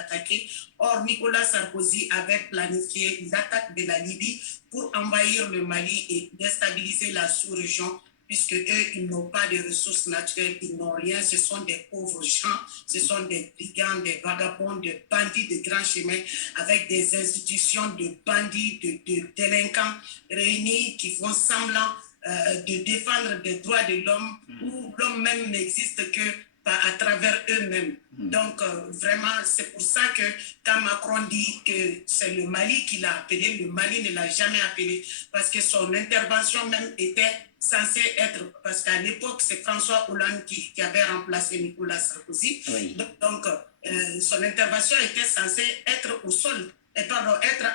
attaqué. Or, Nicolas Sarkozy avait planifié l'attaque de la Libye pour envahir le Mali et déstabiliser la sous-région, puisque eux, ils n'ont pas de ressources naturelles, ils n'ont rien, ce sont des pauvres gens, ce sont des brigands, des vagabonds, des bandits de grands chemins, avec des institutions de bandits, de délinquants réunis qui font semblant de défendre des droits de l'homme, où l'homme même n'existe que à travers eux-mêmes. Donc, vraiment, c'est pour ça que quand Macron dit que c'est le Mali qui l'a appelé, le Mali ne l'a jamais appelé, parce que son intervention même était censée être, parce qu'à l'époque, c'est François Hollande qui avait remplacé Nicolas Sarkozy. Oui. Donc, son intervention était censée être au sol, être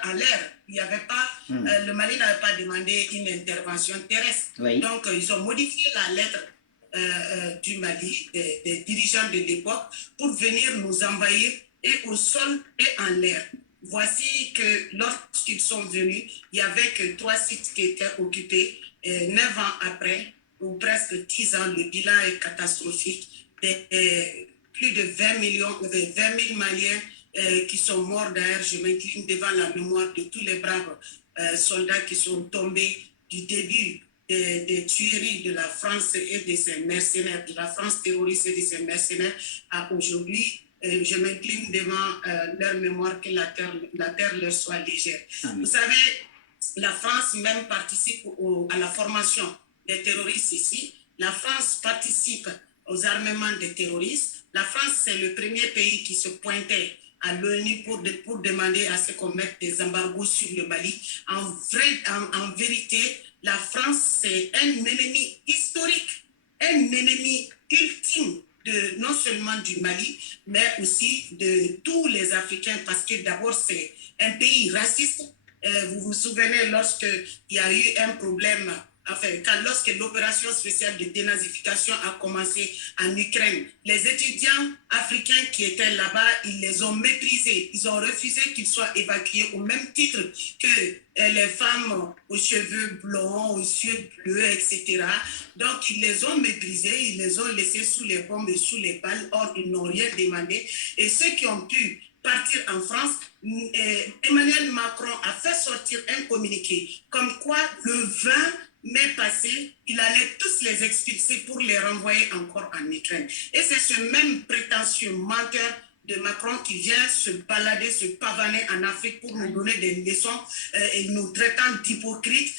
en l'air. Il n'y avait pas, le Mali n'avait pas demandé une intervention terrestre. Oui. Donc, ils ont modifié la lettre du Mali, des dirigeants de l'époque, pour venir nous envahir et au sol et en l'air. Voici que lorsqu'ils sont venus, il n'y avait que 3 sites qui étaient occupés. 9 ans après, ou presque 10 ans, le bilan est catastrophique. Plus de 20 000 Maliens qui sont morts. D'ailleurs, je m'incline devant la mémoire de tous les braves soldats qui sont tombés du début des tueries de la France et de ses mercenaires, de la France terroriste et de ses mercenaires à aujourd'hui. Je m'incline devant leur mémoire, que la terre leur soit légère. Amen. Vous savez, la France même participe à la formation des terroristes ici. La France participe aux armements des terroristes. La France, c'est le premier pays qui se pointait à l'ONU pour demander à ce qu'on mette des embargos sur le Mali. En vérité, la France, c'est un ennemi historique, un ennemi ultime non seulement du Mali, mais aussi de tous les Africains, parce que d'abord, c'est un pays raciste. Vous vous souvenez lorsqu'il y a eu un problème, enfin, lorsque l'opération spéciale de dénazification a commencé en Ukraine, les étudiants africains qui étaient là-bas, ils les ont méprisés. Ils ont refusé qu'ils soient évacués au même titre que les femmes aux cheveux blonds, aux yeux bleus, etc. Donc, ils les ont méprisés, ils les ont laissés sous les bombes et sous les balles. Or, ils n'ont rien demandé. Et ceux qui ont pu partir en France, Emmanuel Macron a fait sortir un communiqué comme quoi le 20 mai passé, il allait tous les expulser pour les renvoyer encore en Ukraine. Et c'est ce même prétentieux menteur de Macron qui vient se balader, se pavaner en Afrique pour nous donner des leçons et nous traitant d'hypocrites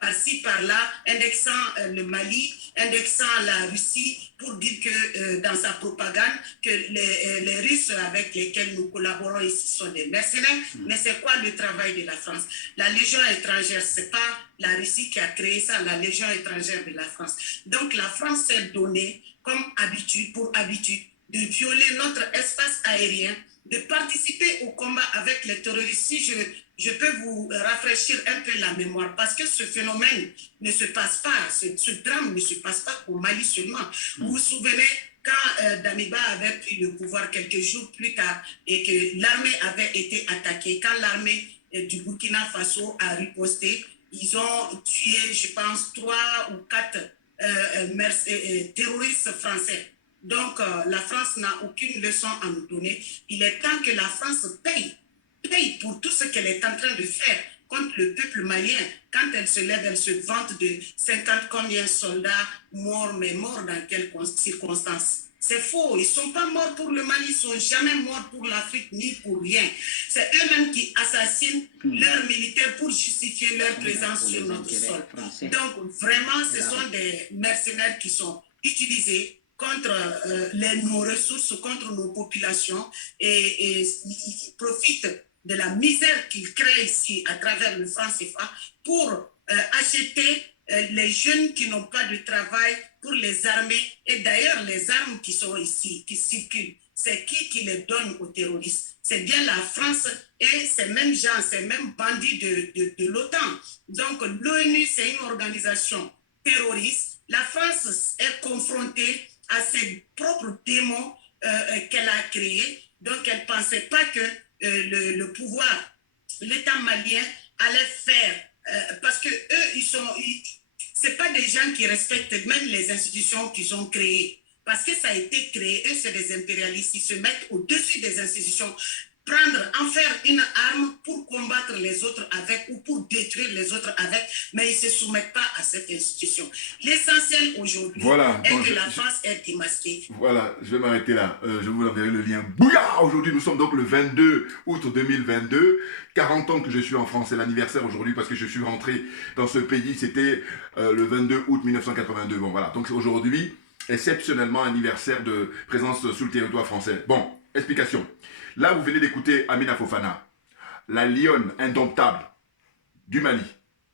par-ci, par-là, indexant le Mali, indexant la Russie pour dire que dans sa propagande, que les Russes avec lesquels nous collaborons ici sont des mercenaires. Mais c'est quoi le travail de la France? La Légion étrangère, c'est pas la Russie qui a créé ça, la Légion étrangère de la France. Donc la France s'est donnée comme habitude, pour habitude, de violer notre espace aérien, de participer au combat avec les terroristes. Si je peux vous rafraîchir un peu la mémoire, parce que ce phénomène ne se passe pas, ce drame ne se passe pas au Mali seulement. Vous vous souvenez quand Damiba avait pris le pouvoir quelques jours plus tard et que l'armée avait été attaquée, quand l'armée du Burkina Faso a riposté, ils ont tué, je pense, 3 ou 4 terroristes français. Donc, la France n'a aucune leçon à nous donner. Il est temps que la France paye pour tout ce qu'elle est en train de faire contre le peuple malien. Quand elle se lève, elle se vante de 50 combien soldats morts, mais morts dans quelles circonstances? C'est faux, ils ne sont pas morts pour le Mali, ils ne sont jamais morts pour l'Afrique, ni pour rien. C'est eux-mêmes qui assassinent leurs militaires pour justifier leur présence sur notre sol. Donc, vraiment, ce sont des mercenaires qui sont utilisés contre nos ressources, contre nos populations, et ils profitent de la misère qu'ils créent ici à travers le franc CFA pour acheter les jeunes qui n'ont pas de travail, pour les armer. Et d'ailleurs, les armes qui sont ici, qui circulent, c'est qui les donne aux terroristes? C'est bien la France et ces mêmes gens, ces mêmes bandits de l'OTAN. Donc l'ONU, c'est une organisation terroriste. La France est confrontée à ses propres démons qu'elle a créés. Donc elle ne pensait pas que le pouvoir, l'État malien allait faire, parce que eux, c'est pas des gens qui respectent même les institutions qu'ils ont créées. parce que ça a été créé, eux, c'est des impérialistes, ils se mettent au-dessus des institutions. En faire une arme pour combattre les autres avec ou pour détruire les autres avec, mais ils ne se soumettent pas à cette institution. L'essentiel aujourd'hui est que la France est démasquée. Voilà, je vais m'arrêter là. Je vous enverrai le lien. Bouya! Aujourd'hui, nous sommes donc le 22 août 2022. 40 ans que je suis en France. C'est l'anniversaire aujourd'hui parce que je suis rentré dans ce pays. C'était le 22 août 1982. Bon, voilà. Donc aujourd'hui, exceptionnellement, anniversaire de présence sur le territoire français. Bon, explication. Là, vous venez d'écouter Amina Fofana, la lionne indomptable du Mali,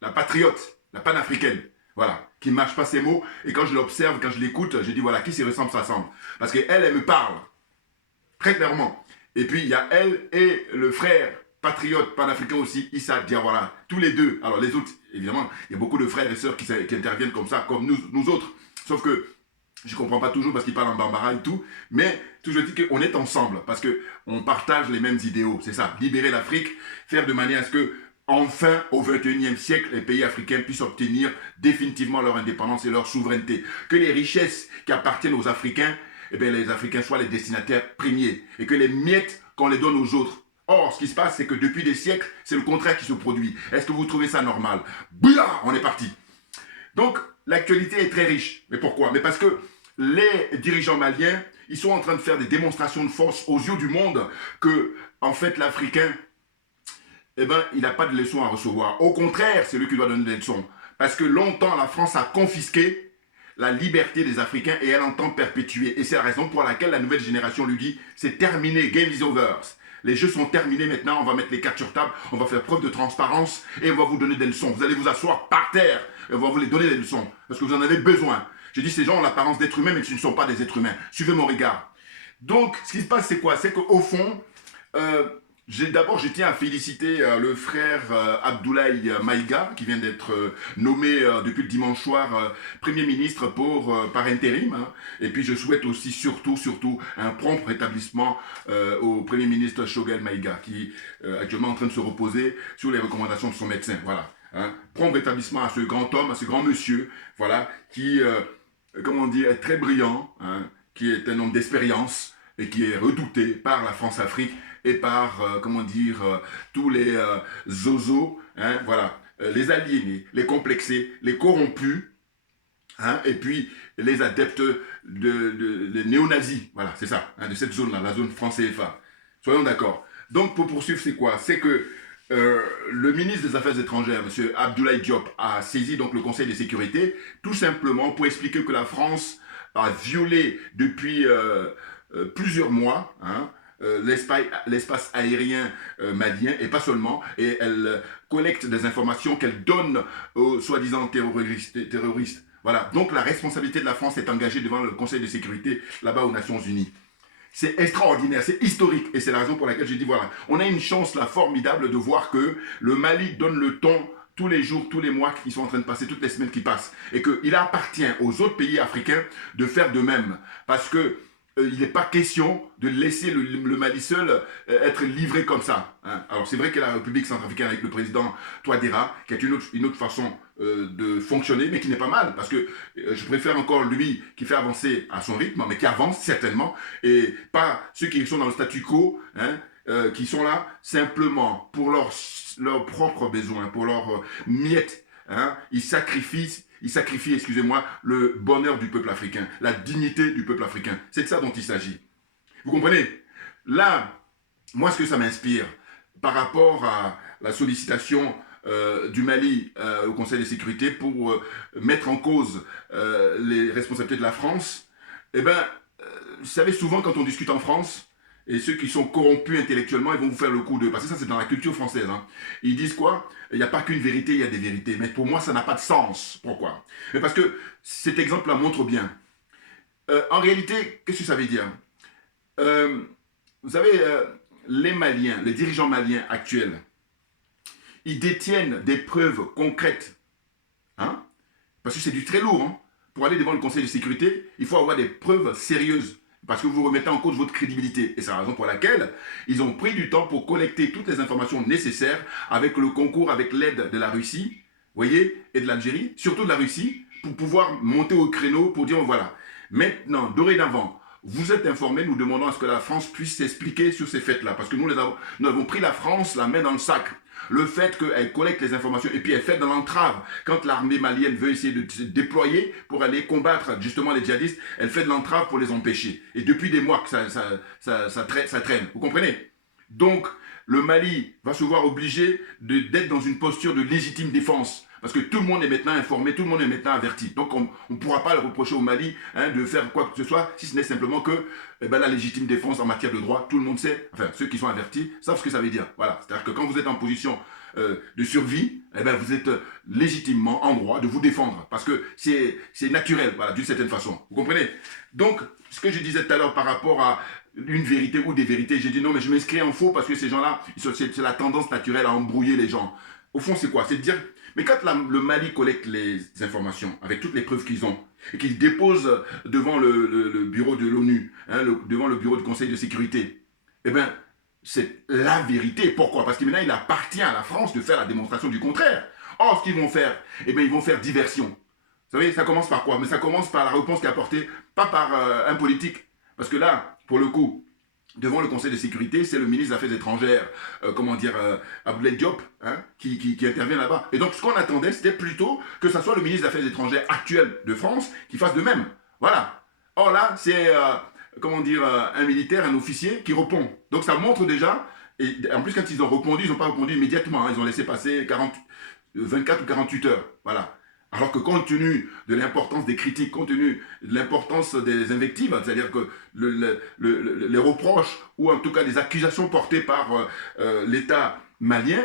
la patriote, la panafricaine, voilà, qui ne mâche pas ses mots. Et quand je l'observe, quand je l'écoute, je dis, voilà, qui s'y ressemble, ça semble. Parce qu'elle, elle me parle, très clairement. Et puis, il y a elle et le frère patriote panafricain aussi, Issa Diawara, tous les deux. Alors, les autres, évidemment, il y a beaucoup de frères et sœurs qui interviennent comme ça, comme nous autres. Sauf que je ne comprends pas toujours parce qu'ils parlent en bambara et tout, mais toujours dit qu'on est ensemble parce qu'on partage les mêmes idéaux. C'est ça, libérer l'Afrique, faire de manière à ce que, enfin, au XXIe siècle, les pays africains puissent obtenir définitivement leur indépendance et leur souveraineté. Que les richesses qui appartiennent aux Africains, eh bien, les Africains soient les destinataires premiers et que les miettes, qu'on les donne aux autres. Or, ce qui se passe, c'est que depuis des siècles, c'est le contraire qui se produit. Est-ce que vous trouvez ça normal? Bouya, on est parti. Donc, l'actualité est très riche. Mais pourquoi? Mais parce que les dirigeants maliens, ils sont en train de faire des démonstrations de force aux yeux du monde que, en fait, l'Africain, eh ben, il n'a pas de leçons à recevoir. Au contraire, c'est lui qui doit donner des leçons. Parce que longtemps, la France a confisqué la liberté des Africains et elle entend perpétuer. Et c'est la raison pour laquelle la nouvelle génération lui dit, c'est terminé, game is over. Les jeux sont terminés maintenant, on va mettre les cartes sur table, on va faire preuve de transparence et on va vous donner des leçons. Vous allez vous asseoir par terre et on va vous les donner des leçons parce que vous en avez besoin. Je dis, ces gens ont l'apparence d'êtres humains, mais ce ne sont pas des êtres humains. Suivez mon regard. Donc, ce qui se passe, c'est quoi? C'est qu'au fond, d'abord, je tiens à féliciter le frère Abdoulaye Maïga, qui vient d'être nommé depuis le dimanche soir Premier ministre par intérim. Hein. Et puis, je souhaite aussi, surtout, un prompt rétablissement au Premier ministre Choguel Maïga, qui est actuellement en train de se reposer sur les recommandations de son médecin. Voilà. Hein. Prompt rétablissement à ce grand homme, à ce grand monsieur, voilà, qui... comment dire, est très brillant, hein, qui est un homme d'expérience et qui est redouté par la France-Afrique et par, comment dire, tous les zozos, hein, voilà, les aliénés, les complexés, les corrompus, hein, et puis les adeptes les néo-nazis, voilà, c'est ça, hein, de cette zone-là, la zone France-CFA. Soyons d'accord. Donc, pour poursuivre, c'est quoi? C'est que le ministre des Affaires étrangères, M. Abdoulaye Diop, a saisi donc le Conseil de sécurité, tout simplement pour expliquer que la France a violé depuis plusieurs mois hein, l'espace aérien malien, et pas seulement, et elle collecte des informations qu'elle donne aux soi-disant terroristes. Voilà, donc la responsabilité de la France est engagée devant le Conseil de sécurité là-bas aux Nations Unies. C'est extraordinaire, c'est historique. Et c'est la raison pour laquelle j'ai dit, voilà, on a une chance là formidable de voir que le Mali donne le ton tous les jours, tous les mois qui sont en train de passer, toutes les semaines qui passent. Et qu'il appartient aux autres pays africains de faire de même. Parce que il n'est pas question de laisser le Mali seul être livré comme ça. Hein. Alors c'est vrai que la République centrafricaine avec le président Touadéra, qui est une autre façon de fonctionner, mais qui n'est pas mal, parce que je préfère encore lui qui fait avancer à son rythme, mais qui avance certainement, et pas ceux qui sont dans le statu quo, hein, qui sont là simplement pour leurs propres besoins, pour leurs miettes. Hein. Ils sacrifient, excusez-moi, le bonheur du peuple africain, la dignité du peuple africain. C'est de ça dont il s'agit. Vous comprenez? Là, moi, ce que ça m'inspire, par rapport à la sollicitation du Mali au Conseil de sécurité pour mettre en cause les responsabilités de la France, eh bien, vous savez, souvent, quand on discute en France, et ceux qui sont corrompus intellectuellement, ils vont vous faire le coup de... Parce que ça, c'est dans la culture française. Hein. Ils disent quoi? Il n'y a pas qu'une vérité, il y a des vérités. Mais pour moi, ça n'a pas de sens. Pourquoi? Mais parce que cet exemple-là montre bien. En réalité, qu'est-ce que ça veut dire? Vous savez, les Maliens, les dirigeants maliens actuels, ils détiennent des preuves concrètes. Hein? Parce que c'est du très lourd. Hein? Pour aller devant le Conseil de sécurité, il faut avoir des preuves sérieuses. Parce que vous remettez en cause votre crédibilité. Et c'est la raison pour laquelle ils ont pris du temps pour collecter toutes les informations nécessaires avec le concours, avec l'aide de la Russie, vous voyez, et de l'Algérie, surtout de la Russie, pour pouvoir monter au créneau pour dire, voilà. Maintenant, dorénavant, vous êtes informés, nous demandons à ce que la France puisse s'expliquer sur ces faits-là. Parce que nous avons pris la France la main dans le sac. Le fait qu'elle collecte les informations et puis elle fait de l'entrave. Quand l'armée malienne veut essayer de se déployer pour aller combattre justement les djihadistes, elle fait de l'entrave pour les empêcher. Et depuis des mois que ça traîne. Vous comprenez? Donc, le Mali va se voir obligé d'être dans une posture de légitime défense. Parce que tout le monde est maintenant informé, tout le monde est maintenant averti. Donc on ne pourra pas le reprocher au Mali de faire quoi que ce soit, si ce n'est simplement que la légitime défense en matière de droit, tout le monde sait, enfin ceux qui sont avertis savent ce que ça veut dire. Voilà, c'est-à-dire que quand vous êtes en position de survie, vous êtes légitimement en droit de vous défendre. Parce que c'est naturel, voilà, d'une certaine façon. Vous comprenez? Donc, ce que je disais tout à l'heure par rapport à une vérité ou des vérités, j'ai dit non, mais je m'inscris en faux parce que ces gens-là, c'est la tendance naturelle à embrouiller les gens. Au fond, c'est quoi? C'est de dire, mais quand le Mali collecte les informations avec toutes les preuves qu'ils ont et qu'ils déposent devant le bureau de l'ONU, devant le bureau du Conseil de sécurité, eh bien, c'est la vérité. Pourquoi? Parce que maintenant, il appartient à la France de faire la démonstration du contraire. Or, ce qu'ils vont faire, eh bien, ils vont faire diversion. Vous savez, ça commence par quoi? Mais ça commence par la réponse qui est apportée, pas par un politique. Parce que là, pour le coup, devant le Conseil de sécurité, c'est le ministre des Affaires étrangères, Abdoulaye Diop, qui intervient là-bas. Et donc, ce qu'on attendait, c'était plutôt que ce soit le ministre des Affaires étrangères actuel de France qui fasse de même. Voilà. Or là, c'est, un militaire, un officier qui répond. Donc, ça montre déjà, et en plus, quand ils ont répondu, ils n'ont pas répondu immédiatement. Ils ont laissé passer 24 ou 48 heures. Voilà. Alors que compte tenu de l'importance des critiques, compte tenu de l'importance des invectives, c'est-à-dire que les reproches ou en tout cas les accusations portées par l'État malien,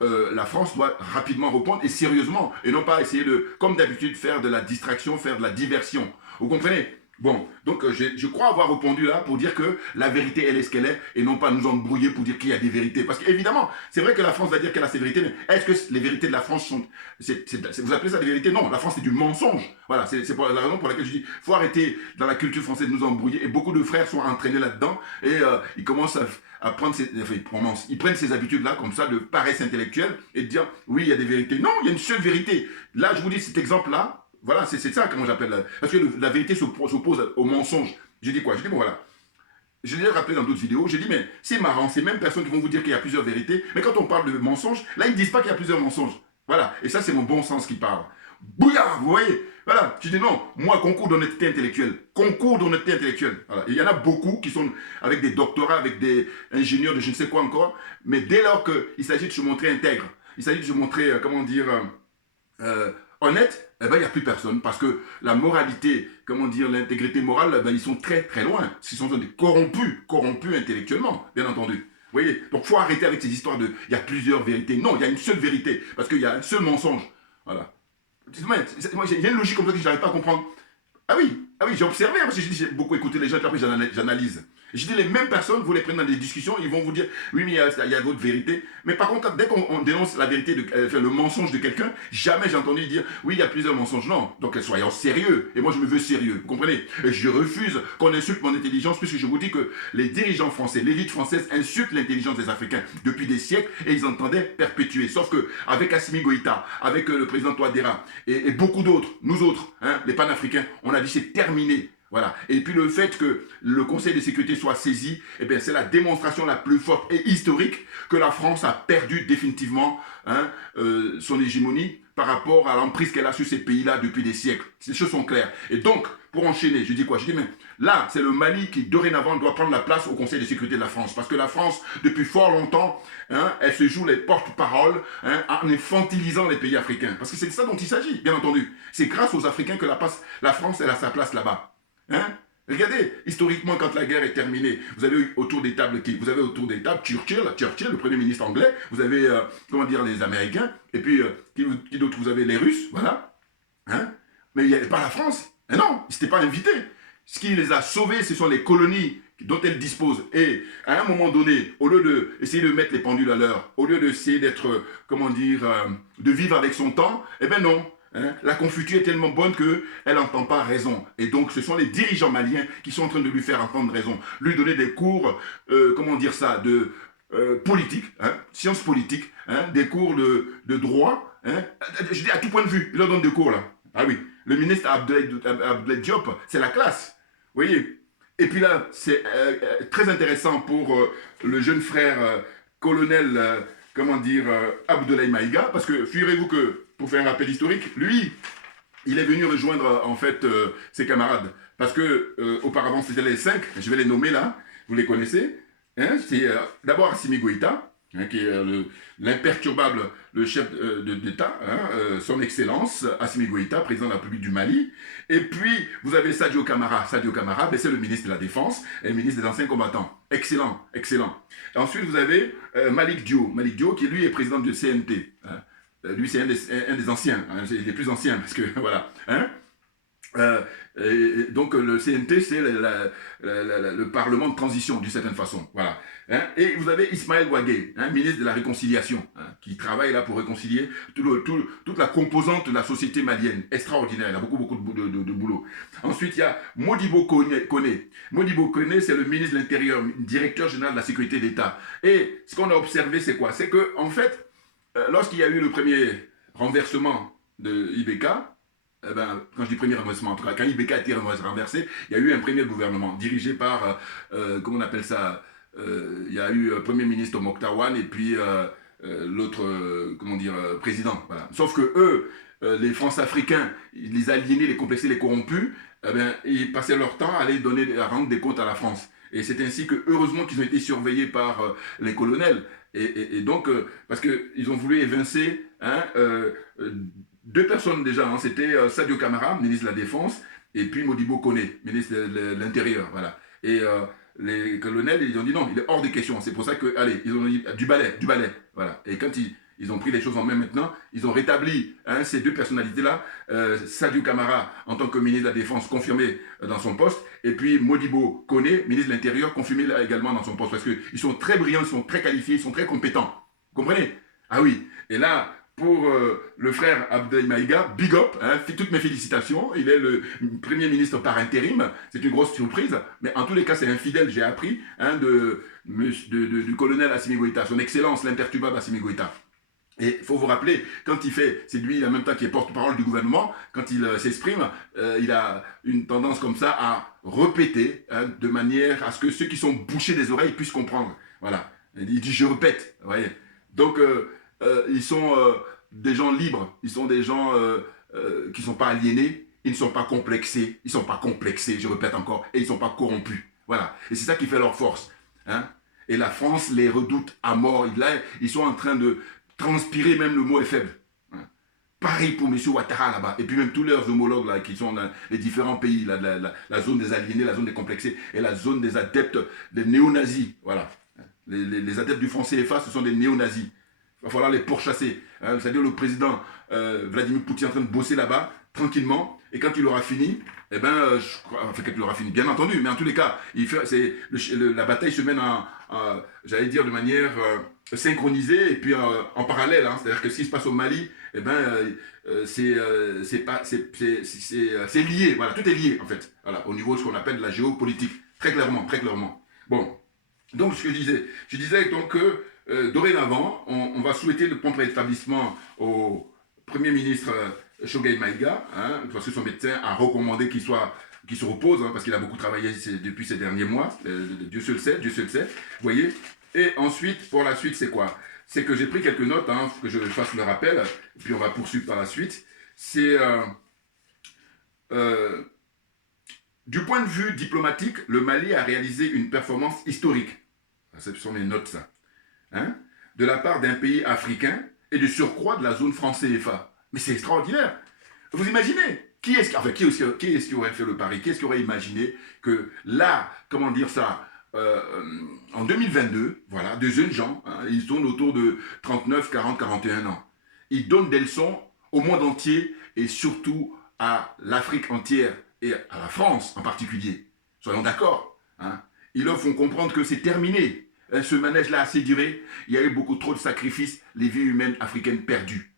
la France doit rapidement répondre et sérieusement, et non pas essayer de, comme d'habitude, faire de la distraction, faire de la diversion. Vous comprenez? Bon, donc je crois avoir répondu là pour dire que la vérité, elle est ce qu'elle est, et non pas nous embrouiller pour dire qu'il y a des vérités. Parce qu'évidemment, c'est vrai que la France va dire qu'elle a ses vérités, mais est-ce que les vérités de la France sont... vous appelez ça des vérités? Non, la France, c'est du mensonge. Voilà, c'est la raison pour laquelle je dis, il faut arrêter dans la culture française de nous embrouiller, et beaucoup de frères sont entraînés là-dedans, et ils commencent à prendre ils prennent ces habitudes-là, comme ça, de paresse intellectuelle, et de dire, oui, il y a des vérités. Non, il y a une seule vérité. Là, je vous dis cet exemple-là, voilà, c'est ça comment j'appelle. Parce que la vérité s'oppose au mensonge. Je dis quoi? Je dis, bon voilà. Je l'ai rappelé dans d'autres vidéos, j'ai dit, mais c'est marrant, ces mêmes personnes qui vont vous dire qu'il y a plusieurs vérités, mais quand on parle de mensonges, là, ils ne disent pas qu'il y a plusieurs mensonges. Voilà, et ça, c'est mon bon sens qui parle. Bouillard, vous voyez? Voilà, je dis non, moi, concours d'honnêteté intellectuelle. Concours d'honnêteté intellectuelle. Voilà. Il y en a beaucoup qui sont avec des doctorats, avec des ingénieurs de je ne sais quoi encore, mais dès lors qu'il s'agit de se montrer intègre, il s'agit de se montrer, honnête, il n'y a plus personne. Parce que la moralité, l'intégrité morale, ils sont très très loin. Ils sont corrompus intellectuellement, bien entendu. Vous voyez? Donc il faut arrêter avec ces histoires de il y a plusieurs vérités. Non, il y a une seule vérité. Parce qu'il y a un seul mensonge. Voilà. Moi, il y a une logique comme ça que je n'arrive pas à comprendre. Ah oui, j'ai observé, parce que j'ai beaucoup écouté les gens, puis après j'analyse. Je dis, les mêmes personnes, vous les prenez dans des discussions, ils vont vous dire, oui, mais il y a votre vérité. Mais par contre, dès qu'on dénonce la vérité, le mensonge de quelqu'un, jamais j'ai entendu dire, oui, il y a plusieurs mensonges. Non. Donc, soyons sérieux. Et moi, je me veux sérieux. Vous comprenez? Et je refuse qu'on insulte mon intelligence, puisque je vous dis que les dirigeants français, l'élite française insulte l'intelligence des Africains depuis des siècles, et ils entendaient perpétuer. Sauf qu'avec Assimi Goïta, avec le président Touadéra, et beaucoup d'autres, nous autres, les panafricains, on a dit c'est terminé. Voilà. Et puis le fait que le Conseil de sécurité soit saisi, c'est la démonstration la plus forte et historique que la France a perdu définitivement son hégémonie par rapport à l'emprise qu'elle a sur ces pays-là depuis des siècles. Les choses sont claires. Et donc, pour enchaîner, je dis quoi? Je dis, mais là, c'est le Mali qui, dorénavant, doit prendre la place au Conseil de sécurité de la France. Parce que la France, depuis fort longtemps, elle se joue les porte-paroles en infantilisant les pays africains. Parce que c'est de ça dont il s'agit, bien entendu. C'est grâce aux Africains que la France, elle a sa place là-bas. Regardez, historiquement, quand la guerre est terminée, vous avez eu autour des tables qui? Vous avez autour des tables Churchill, le premier ministre anglais, vous avez, les Américains, et puis, qui d'autre? Vous avez les Russes, voilà. Mais il n'y avait pas la France. Et non, ils n'étaient pas invités. Ce qui les a sauvés, ce sont les colonies dont elles disposent. Et à un moment donné, au lieu d'essayer de mettre les pendules à l'heure, au lieu d'essayer d'être, de vivre avec son temps, non. La confiture est tellement bonne qu'elle n'entend pas raison. Et donc, ce sont les dirigeants maliens qui sont en train de lui faire entendre raison. Lui donner des cours, de politique, sciences politiques, des cours de droit. Je dis à tout point de vue, il leur donne des cours là. Ah oui. Le ministre Abdoulaye Diop, c'est la classe. Vous voyez. Et puis là, c'est très intéressant pour le jeune frère colonel, comment dire, Abdoulaye Maïga, parce que figurez-vous que, pour faire un rappel historique, lui, il est venu rejoindre en fait ses camarades. Parce que auparavant, c'était les 5, je vais les nommer là, vous les connaissez. Hein, c'est d'abord Assimi Goïta, hein, qui est l'imperturbable, le chef d'État, hein, son excellence, Assimi Goïta, président de la République du Mali. Et puis, vous avez Sadio Kamara. Sadio Kamara, ben, c'est le ministre de la Défense et le ministre des Anciens Combattants. Excellent, excellent. Et ensuite, vous avez Malick Dio. Malick Dio, qui lui est président du CNT. Hein. Lui, c'est un des anciens, hein, c'est les plus anciens, parce que, voilà. Hein. Donc le CNT, c'est le Parlement de transition, d'une certaine façon. Voilà. Hein? Et vous avez Ismaël Ouagé, hein, ministre de la Réconciliation, hein, qui travaille là pour réconcilier toute la composante de la société malienne. Extraordinaire, il a beaucoup de boulot. Ensuite, il y a Modibo Koné. Modibo Koné, c'est le ministre de l'Intérieur, directeur général de la sécurité d'État. Et ce qu'on a observé, c'est quoi? C'est que, en fait, lorsqu'il y a eu le premier renversement de IBK, quand je dis premier renversement, en tout cas, quand IBK a été renversé, il y a eu un premier gouvernement dirigé par, comment on appelle ça, il y a eu Premier ministre Mokhtar et puis l'autre, comment dire, président. Voilà. Sauf que eux, les France-Africains, les aliénés, les complexés, les corrompus, ils passaient leur temps à à rendre des comptes à la France. Et c'est ainsi que, heureusement, qu'ils ont été surveillés par les colonels. Et donc, parce qu'ils ont voulu évincer hein, deux personnes déjà. Hein, c'était Sadio Kamara, ministre de la Défense, et puis Modibo Koné, ministre de l'Intérieur. Voilà. Et les colonels, ils ont dit non, il est hors de question. C'est pour ça que, allez, ils ont dit du balai. Voilà. Et quand ils ont pris les choses en main maintenant, ils ont rétabli hein, ces deux personnalités-là. Sadio Kamara, en tant que ministre de la Défense, confirmé dans son poste. Et puis Modibo Koné, ministre de l'Intérieur, confirmé également dans son poste. Parce qu'ils sont très brillants, ils sont très qualifiés, ils sont très compétents. Vous comprenez? Ah oui. Et là, pour le frère Abdoulaye Maïga, big up, hein, toutes mes félicitations. Il est le premier ministre par intérim. C'est une grosse surprise. Mais en tous les cas, c'est un fidèle, j'ai appris, hein, du colonel Assimi Goïta, son excellence, l'imperturbable Assimi Goïta. Et il faut vous rappeler, quand il fait, c'est lui en même temps qui est porte-parole du gouvernement, quand il s'exprime, il a une tendance comme ça à répéter, hein, de manière à ce que ceux qui sont bouchés des oreilles puissent comprendre. Voilà. Il dit je répète, vous voyez. Donc, ils sont des gens libres, ils sont des gens qui ne sont pas aliénés, ils ne sont pas complexés, je répète encore, et ils ne sont pas corrompus. Voilà. Et c'est ça qui fait leur force. Hein. Et la France les redoute à mort. Là, ils sont en train de transpirer, même le mot est faible. Hein. Pareil pour M. Ouattara là-bas, et puis même tous leurs homologues là, qui sont dans les différents pays, là, la zone des aliénés, la zone des complexés, et la zone des adeptes, des néo-nazis. Voilà. Les adeptes du franc CFA, ce sont des néo-nazis. Il va falloir les pourchasser. Hein. C'est-à-dire le président Vladimir Poutine est en train de bosser là-bas, tranquillement, et quand il aura fini, eh ben, enfin, quand il aura fini, bien entendu, mais en tous les cas, la bataille se mène j'allais dire, de manière synchronisée et puis en parallèle. Hein. C'est-à-dire que ce qui se passe au Mali, eh ben, c'est lié. Voilà, tout est lié, en fait. Voilà, au niveau de ce qu'on appelle la géopolitique. Très clairement, très clairement. Bon, donc, ce que je disais donc que dorénavant, on va souhaiter le prompt rétablissement au Premier ministre Choguel Maïga, hein, parce que son médecin a recommandé qu'il se repose, hein, parce qu'il a beaucoup travaillé depuis ces derniers mois. Dieu seul sait, vous voyez. Et ensuite, pour la suite, c'est quoi? C'est que j'ai pris quelques notes, hein, que je fasse le rappel, et puis on va poursuivre par la suite. C'est du point de vue diplomatique, le Mali a réalisé une performance historique. Ce sont mes notes, ça. Hein, de la part d'un pays africain et de surcroît de la zone franc CFA. Mais c'est extraordinaire. Vous imaginez qui est-ce qui aurait fait le pari? Qui est-ce qui aurait imaginé que là, comment dire ça, en 2022, voilà, de jeunes gens, hein, ils tournent autour de 39, 40, 41 ans. Ils donnent des leçons au monde entier et surtout à l'Afrique entière et à la France en particulier. Soyons d'accord. Hein. Ils leur font comprendre que c'est terminé. Ce manège-là a assez duré. Il y a eu beaucoup trop de sacrifices, les vies humaines africaines perdues.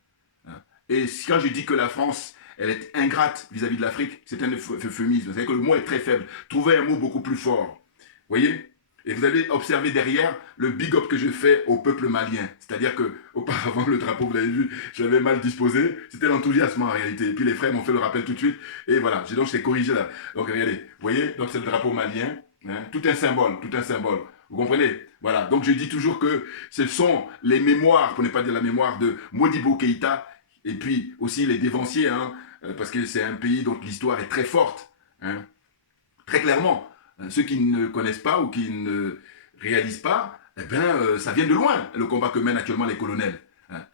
Et quand je dis que la France, elle est ingrate vis-à-vis de l'Afrique, c'est un euphémisme. C'est-à-dire que le mot est très faible. Trouvez un mot beaucoup plus fort. Vous voyez? Et vous allez observer derrière le big up que je fais au peuple malien. C'est-à-dire que auparavant le drapeau, vous l'avez vu, je l'avais mal disposé. C'était l'enthousiasme en réalité. Et puis les frères m'ont fait le rappel tout de suite. Et voilà, donc je t'ai corrigé là. Donc regardez, vous voyez, donc c'est le drapeau malien. Hein, tout un symbole, tout un symbole. Vous comprenez? Voilà, donc je dis toujours que ce sont les mémoires, pour ne pas dire la mémoire de Modibo Keïta, et puis aussi les dévanciers, hein, parce que c'est un pays dont l'histoire est très forte. Hein, très clairement. Ceux qui ne connaissent pas ou qui ne réalisent pas, eh bien, ça vient de loin, le combat que mènent actuellement les colonels.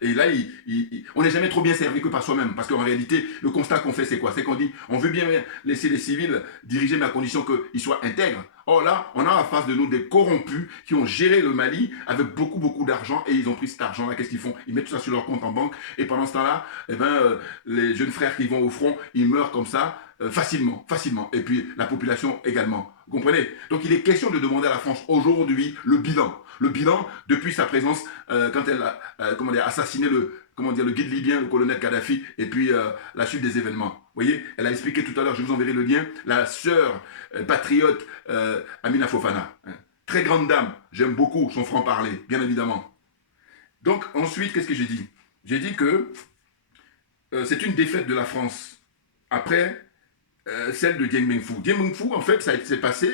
Et là, on n'est jamais trop bien servi que par soi-même. Parce qu'en réalité, le constat qu'on fait, c'est quoi? C'est qu'on dit, on veut bien laisser les civils diriger, mais à condition qu'ils soient intègres. Or là, on a en face de nous des corrompus qui ont géré le Mali avec beaucoup, beaucoup d'argent. Et ils ont pris cet argent-là, qu'est-ce qu'ils font? Ils mettent tout ça sur leur compte en banque. Et pendant ce temps-là, eh ben, les jeunes frères qui vont au front, ils meurent comme ça, facilement, facilement. Et puis la population également. Vous comprenez? Donc il est question de demander à la France aujourd'hui le bilan. Le bilan depuis sa présence quand elle a assassiné le guide libyen, le colonel Kadhafi, et puis la suite des événements. Vous voyez, elle a expliqué tout à l'heure, je vous enverrai le lien, la sœur patriote Amina Fofana. Hein. Très grande dame, j'aime beaucoup son franc-parler, bien évidemment. Donc ensuite, qu'est-ce que j'ai dit? J'ai dit que c'est une défaite de la France après celle de Dien Bien Phu. Dien Bien Phu, en fait, ça s'est passé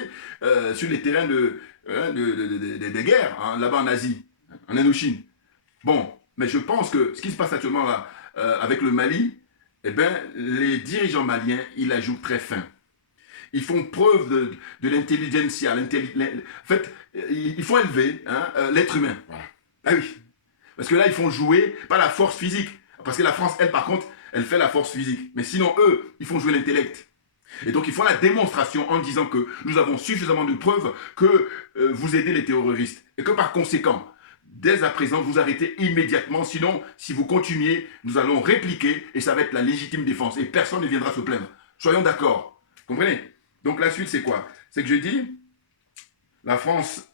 sur les terrains des guerres, hein, là-bas en Asie, en Indochine. Bon, mais je pense que ce qui se passe actuellement là, avec le Mali, eh ben, les dirigeants maliens, ils la jouent très fin. Ils font preuve de l'intelligentsia. En fait, il faut élever hein, l'être humain. Voilà. Ah oui. Parce que là, ils font jouer, pas la force physique. Parce que la France, elle, par contre, elle fait la force physique. Mais sinon, eux, ils font jouer l'intellect. Et donc, ils font la démonstration en disant que nous avons suffisamment de preuves que vous aidez les terroristes. Et que par conséquent, dès à présent, vous arrêtez immédiatement. Sinon, si vous continuez, nous allons répliquer et ça va être la légitime défense. Et personne ne viendra se plaindre. Soyons d'accord. Comprenez? Donc, la suite, c'est quoi? C'est que je dis, la France,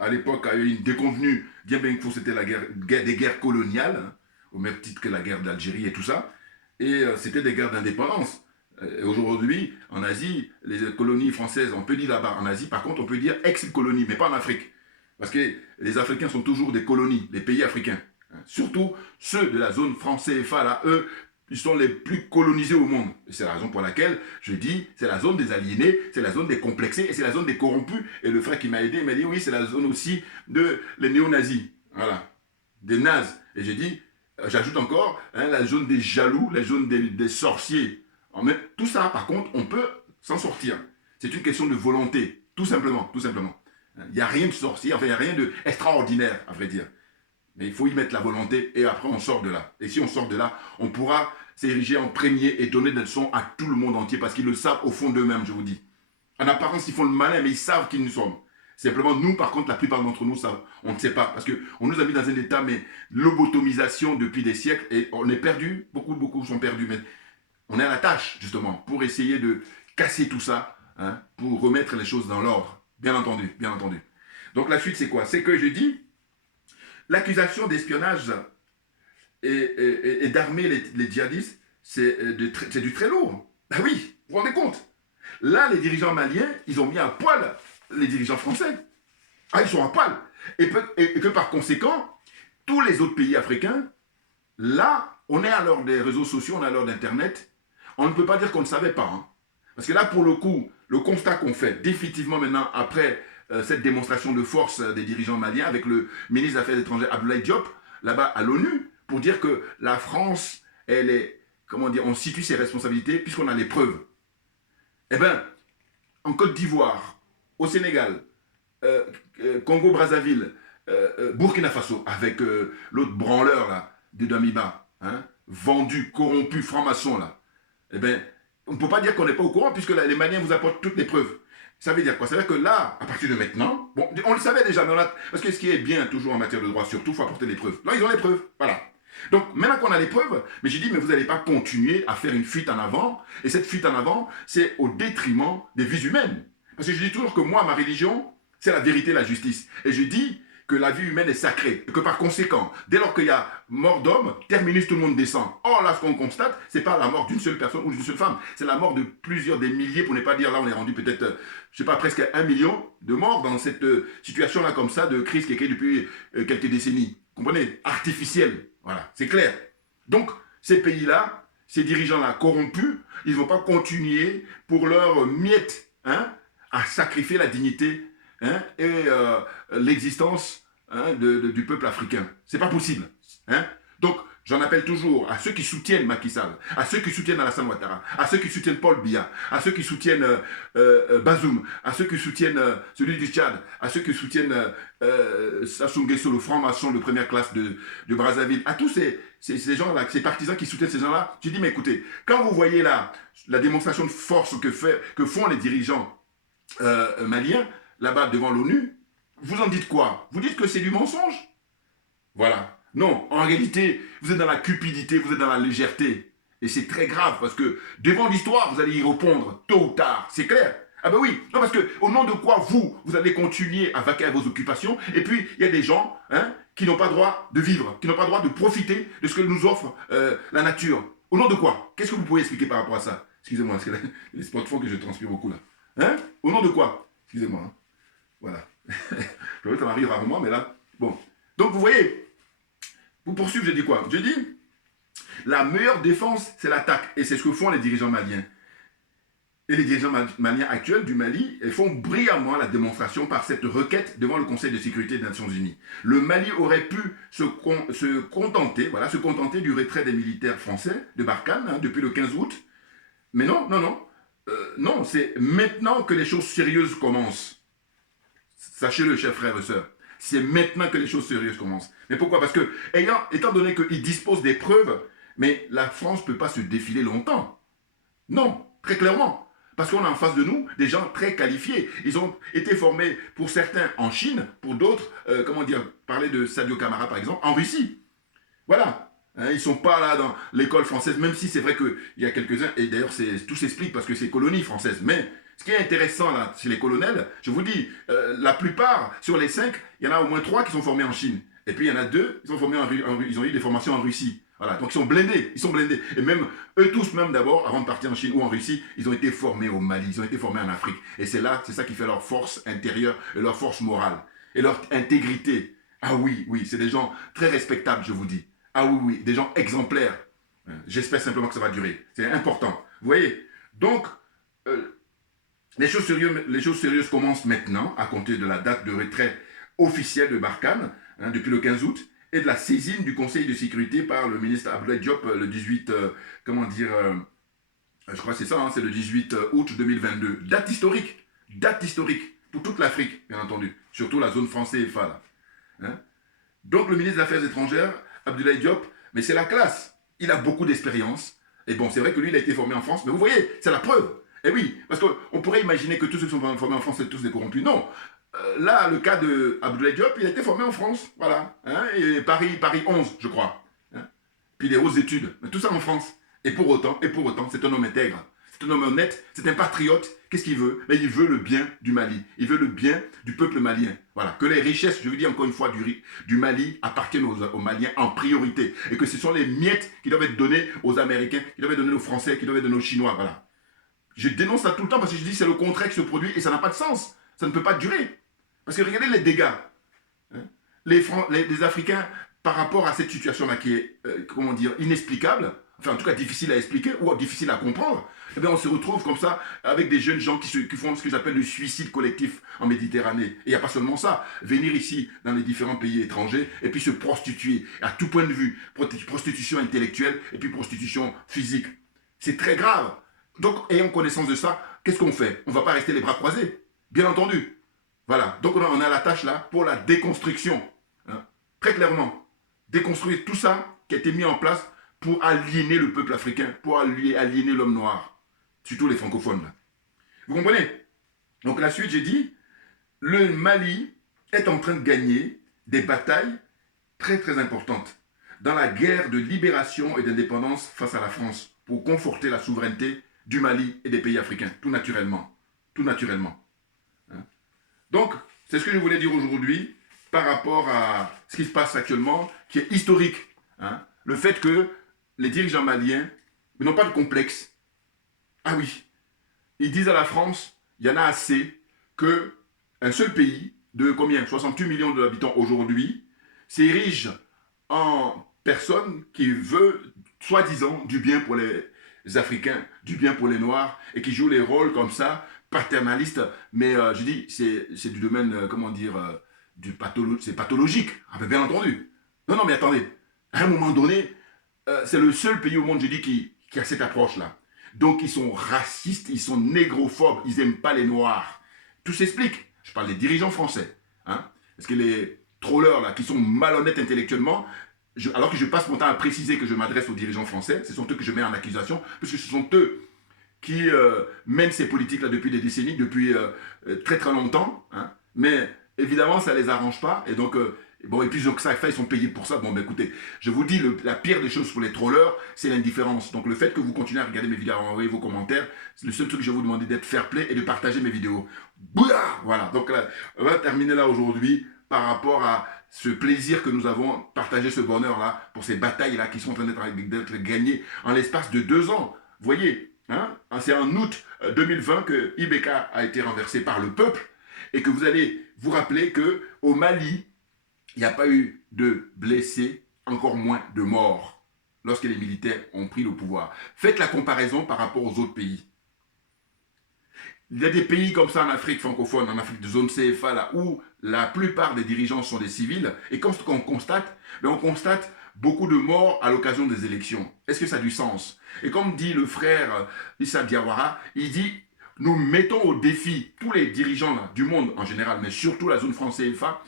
à l'époque, a eu une déconvenue. Dien Bien Phu, c'était la guerre, des guerres coloniales, hein, au même titre que la guerre d'Algérie et tout ça. Et c'était des guerres d'indépendance. Aujourd'hui, en Asie, les colonies françaises, on peut dire là-bas, en Asie, par contre, on peut dire ex-colonie, mais pas en Afrique. Parce que les Africains sont toujours des colonies, les pays africains. Surtout ceux de la zone France-CFA, là, eux, ils sont les plus colonisés au monde. C'est la raison pour laquelle je dis, c'est la zone des aliénés, c'est la zone des complexés, et c'est la zone des corrompus. Et le frère qui m'a aidé, il m'a dit, oui, c'est la zone aussi de les néo-nazis. Voilà, des nazes. Et j'ai dit, j'ajoute encore, hein, la zone des jaloux, la zone des sorciers. Mais tout ça, par contre, on peut s'en sortir. C'est une question de volonté, tout simplement, tout simplement. Il n'y a rien de sorcier, enfin, il n'y a rien d'extraordinaire, à vrai dire. Mais il faut y mettre la volonté et après, on sort de là. Et si on sort de là, on pourra s'ériger en premier et donner des leçons à tout le monde entier parce qu'ils le savent au fond d'eux-mêmes, je vous dis. En apparence, ils font le malin, mais ils savent qui nous sommes. Simplement, nous, par contre, la plupart d'entre nous, ça, on ne sait pas. Parce qu'on nous a mis dans un état, mais lobotomisation depuis des siècles et on est perdu. Beaucoup sont perdus. Mais on est à la tâche, justement, pour essayer de casser tout ça, hein, pour remettre les choses dans l'ordre. Bien entendu, bien entendu. Donc la suite, c'est quoi? C'est que je dis, l'accusation d'espionnage et d'armer les djihadistes, c'est du très lourd. Ben oui, vous vous rendez compte? Là, les dirigeants maliens, ils ont mis à poil les dirigeants français. Ah, ils sont à poil. Et que par conséquent, tous les autres pays africains, là, on est à l'heure des réseaux sociaux, on est à l'heure d'Internet. On ne peut pas dire qu'on ne savait pas. Hein. Parce que là, pour le coup, le constat qu'on fait définitivement maintenant, après cette démonstration de force des dirigeants maliens, avec le ministre des Affaires étrangères Abdoulaye Diop, là-bas à l'ONU, pour dire que la France, elle est, comment dire, on situe ses responsabilités puisqu'on a les preuves. Eh bien, en Côte d'Ivoire, au Sénégal, Congo-Brazzaville, Burkina Faso, avec l'autre branleur là, de Damiba, hein, vendu, corrompu, franc-maçon là, eh bien, on ne peut pas dire qu'on n'est pas au courant puisque les Maliens vous apportent toutes les preuves. Ça veut dire quoi? Ça veut dire que là, à partir de maintenant, bon, on le savait déjà, mais parce que ce qui est bien toujours en matière de droit, surtout, il faut apporter les preuves. Là, ils ont les preuves, voilà. Donc, maintenant qu'on a les preuves, mais j'ai dit, mais vous n'allez pas continuer à faire une fuite en avant, et cette fuite en avant, c'est au détriment des vies humaines. Parce que je dis toujours que moi, ma religion, c'est la vérité et la justice. Et je dis que la vie humaine est sacrée, et que par conséquent, dès lors qu'il y a mort d'homme, terminus, tout le monde descend. Or, là, ce qu'on constate, c'est pas la mort d'une seule personne ou d'une seule femme, c'est la mort de plusieurs, des milliers, pour ne pas dire, là, on est rendu peut-être, je sais pas, presque 1 million de morts dans cette situation-là, comme ça, de crise qui est créée depuis quelques décennies. Vous comprenez? Artificielle. Voilà, c'est clair. Donc, ces pays-là, ces dirigeants-là corrompus, ils ne vont pas continuer pour leur miette, hein, à sacrifier la dignité, hein, et l'existence, hein, du peuple africain. C'est pas possible. Hein. Donc, j'en appelle toujours à ceux qui soutiennent Macky Sall, à ceux qui soutiennent Alassane Ouattara, à ceux qui soutiennent Paul Biya, à ceux qui soutiennent Bazoum, à ceux qui soutiennent celui du Tchad, à ceux qui soutiennent Sassou Nguesso, le franc-maçon de première classe de Brazzaville, à tous ces gens-là, ces partisans qui soutiennent ces gens-là, tu dis, mais écoutez, quand vous voyez là la démonstration de force que font les dirigeants maliens, là-bas devant l'ONU, vous en dites quoi? Vous dites que c'est du mensonge? Voilà. Non, en réalité, vous êtes dans la cupidité, vous êtes dans la légèreté. Et c'est très grave, parce que devant l'histoire, vous allez y répondre, tôt ou tard, c'est clair. Ah ben oui, non, parce que au nom de quoi vous allez continuer à vaquer à vos occupations, et puis il y a des gens, hein, qui n'ont pas droit de vivre, qui n'ont pas droit de profiter de ce que nous offre la nature. Au nom de quoi? Qu'est-ce que vous pouvez expliquer par rapport à ça? Excusez-moi, parce que les spots font que je transpire beaucoup là. Hein? Au nom de quoi? Excusez-moi. Hein. Voilà. Je vois que ça m'arrive rarement, mais là, bon. Donc vous voyez, pour poursuivre, je dis quoi? Je dis, la meilleure défense, c'est l'attaque. Et c'est ce que font les dirigeants maliens. Et les dirigeants maliens actuels du Mali font brillamment la démonstration par cette requête devant le Conseil de sécurité des Nations Unies. Le Mali aurait pu se contenter du retrait des militaires français de Barkhane, hein, depuis le 15 août. Mais non, non, non. Non, c'est maintenant que les choses sérieuses commencent. Sachez-le, chers frères et sœurs. C'est maintenant que les choses sérieuses commencent. Mais pourquoi? Parce que, étant donné qu'ils disposent des preuves, mais la France ne peut pas se défiler longtemps. Non, très clairement. Parce qu'on a en face de nous des gens très qualifiés. Ils ont été formés, pour certains, en Chine, pour d'autres, parler de Sadio Camara, par exemple, en Russie. Voilà. Hein, ils ne sont pas là dans l'école française, même si c'est vrai qu'il y a quelques-uns, et d'ailleurs tout s'explique parce que c'est colonie française. Mais ce qui est intéressant là, chez les colonels, je vous dis, la plupart, sur les 5, il y en a au moins 3 qui sont formés en Chine. Et puis il y en a 2, ils ont eu des formations en Russie. Voilà, donc ils sont blindés. Et même, eux tous même d'abord, avant de partir en Chine ou en Russie, ils ont été formés au Mali, ils ont été formés en Afrique. Et c'est ça qui fait leur force intérieure et leur force morale. Et leur intégrité. Ah oui, oui, c'est des gens très respectables, je vous dis. Ah oui, oui, des gens exemplaires. J'espère simplement que ça va durer. C'est important. Vous voyez? Donc, les choses sérieuses commencent maintenant, à compter de la date de retrait officielle de Barkhane, hein, depuis le 15 août, et de la saisine du Conseil de sécurité par le ministre Abdoulaye Diop le 18, je crois que c'est ça, hein, c'est le 18 août 2022. Date historique pour toute l'Afrique, bien entendu, surtout la zone française CFA. Hein. Donc le ministre des Affaires étrangères, Abdoulaye Diop, mais c'est la classe. Il a beaucoup d'expérience. Et bon, c'est vrai que lui, il a été formé en France, mais vous voyez, c'est la preuve. Et oui, parce qu'on pourrait imaginer que tous ceux qui sont formés en France, c'est tous des corrompus. Non. Là, le cas de Abdoulaye Diop, il a été formé en France. Voilà. Hein, et Paris 11, je crois. Hein. Puis des hautes études. Mais tout ça en France. Et pour autant, c'est un homme intègre. C'est un homme honnête. C'est un patriote. Qu'est-ce qu'il veut? Mais il veut le bien du Mali. Il veut le bien du peuple malien. Voilà. Que les richesses, je vous dis encore une fois, du Mali appartiennent aux Maliens en priorité. Et que ce sont les miettes qui doivent être données aux Américains, qui doivent être données aux Français, qui doivent être données aux Chinois. Voilà. Je dénonce ça tout le temps parce que je dis que c'est le contraire qui se produit et ça n'a pas de sens. Ça ne peut pas durer. Parce que regardez les dégâts. Hein. Les Africains, par rapport à cette situation-là qui est, inexplicable, enfin en tout cas difficile à expliquer ou difficile à comprendre, eh bien on se retrouve comme ça avec des jeunes gens qui font ce que j'appelle le suicide collectif en Méditerranée. Et il n'y a pas seulement ça. Venir ici dans les différents pays étrangers et puis se prostituer à tout point de vue. Prostitution intellectuelle et puis prostitution physique. C'est très grave. Donc, ayant connaissance de ça, qu'est-ce qu'on fait? On ne va pas rester les bras croisés. Bien entendu. Voilà. Donc, on a la tâche là pour la déconstruction. Hein. Très clairement. Déconstruire tout ça qui a été mis en place pour aliéner le peuple africain, pour aliéner l'homme noir. Surtout les francophones. Là. Vous comprenez? Donc, la suite, j'ai dit, le Mali est en train de gagner des batailles très, très importantes dans la guerre de libération et d'indépendance face à la France pour conforter la souveraineté du Mali et des pays africains, tout naturellement. Tout naturellement. Hein? Donc, c'est ce que je voulais dire aujourd'hui. par rapport à ce qui se passe actuellement, qui est historique. Hein. Le fait que les dirigeants maliens n'ont pas de complexe. Ah oui, ils disent à la France, il y en a assez que un seul pays de combien 68 millions d'habitants aujourd'hui s'érige en personne qui veut, soi-disant, du bien pour les Africains, du bien pour les Noirs, et qui joue les rôles comme ça, paternalistes. Mais je dis, c'est du domaine, comment dire, c'est pathologique. Ah, ben, bien entendu. Non, non, mais attendez. À un moment donné, c'est le seul pays au monde, je dis, qui a cette approche-là. Donc, ils sont racistes, ils sont négrophobes, ils n'aiment pas les Noirs. Tout s'explique. Je parle des dirigeants français. Hein, parce que les trollers, là, qui sont malhonnêtes intellectuellement, alors que je passe mon temps à préciser que je m'adresse aux dirigeants français, ce sont eux que je mets en accusation, parce que ce sont eux qui mènent ces politiques-là depuis des décennies, depuis très très longtemps. Hein, mais évidemment, ça ne les arrange pas. Et donc, bon, et puis donc, ça fait, ils sont payés pour ça. Bon, ben écoutez, je vous dis, la pire des choses pour les trollers, c'est l'indifférence. Donc, le fait que vous continuez à regarder mes vidéos, à envoyer vos commentaires, c'est le seul truc que je vais vous demander d'être fair play et de partager mes vidéos. Bouya. Voilà. Donc, là, on va terminer là aujourd'hui par rapport à ce plaisir que nous avons, partagé ce bonheur-là, pour ces batailles-là qui sont en train d'être gagnées en l'espace de 2 ans. Vous voyez, hein, c'est en août 2020 que Ibeka a été renversé par le peuple et que vous allez vous rappeler qu'au Mali, il n'y a pas eu de blessés, encore moins de morts lorsque les militaires ont pris le pouvoir. Faites la comparaison par rapport aux autres pays. Il y a des pays comme ça en Afrique francophone, en Afrique de zone CFA, là, où la plupart des dirigeants sont des civils. Et quand on constate, ben on constate beaucoup de morts à l'occasion des élections. Est-ce que ça a du sens? Et comme dit le frère Issa Diawara, il dit, nous mettons au défi tous les dirigeants là, du monde en général, mais surtout la zone France CFA,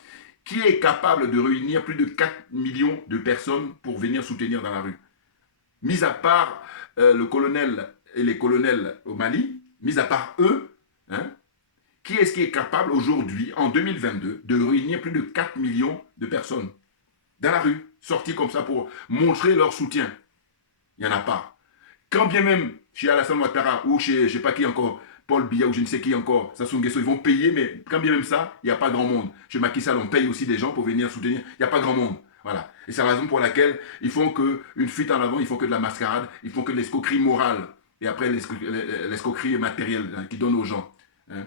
qui est capable de réunir plus de 4 millions de personnes pour venir soutenir dans la rue. Mis à part le colonel et les colonels au Mali, mis à part eux, hein, qui est-ce qui est capable aujourd'hui, en 2022, de réunir plus de 4 millions de personnes dans la rue, sorties comme ça pour montrer leur soutien? Il n'y en a pas. Quand bien même chez Alassane Ouattara ou chez je ne sais pas qui encore, Paul Biya ou je ne sais qui encore, Sassou Nguesso, ils vont payer, mais quand bien même ça, il n'y a pas grand monde. Chez Macky Sall, on paye aussi des gens pour venir soutenir. Il n'y a pas grand monde. Voilà. Et c'est la raison pour laquelle ils font qu'une fuite en avant, ils font que de la mascarade, ils font que de l'escroquerie morale. Et après, l'escroquerie matérielle hein, qu'ils donnent aux gens. Hein.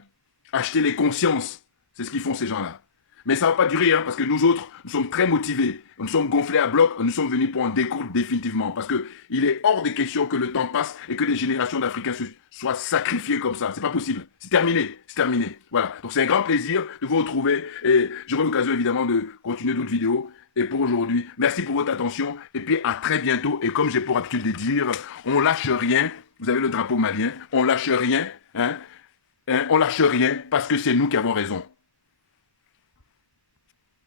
Acheter les consciences, c'est ce qu'ils font ces gens-là. Mais ça ne va pas durer, hein, parce que nous autres, nous sommes très motivés. Nous sommes gonflés à bloc, nous sommes venus pour en découdre définitivement. Parce qu'il est hors des questions que le temps passe et que des générations d'Africains soient sacrifiées comme ça. C'est pas possible. C'est terminé. C'est terminé. Voilà. Donc c'est un grand plaisir de vous retrouver. Et j'aurai l'occasion évidemment de continuer d'autres vidéos. Et pour aujourd'hui, merci pour votre attention. Et puis à très bientôt. Et comme j'ai pour habitude de dire, on lâche rien. Vous avez le drapeau malien. On lâche rien. Hein, on lâche rien parce que c'est nous qui avons raison.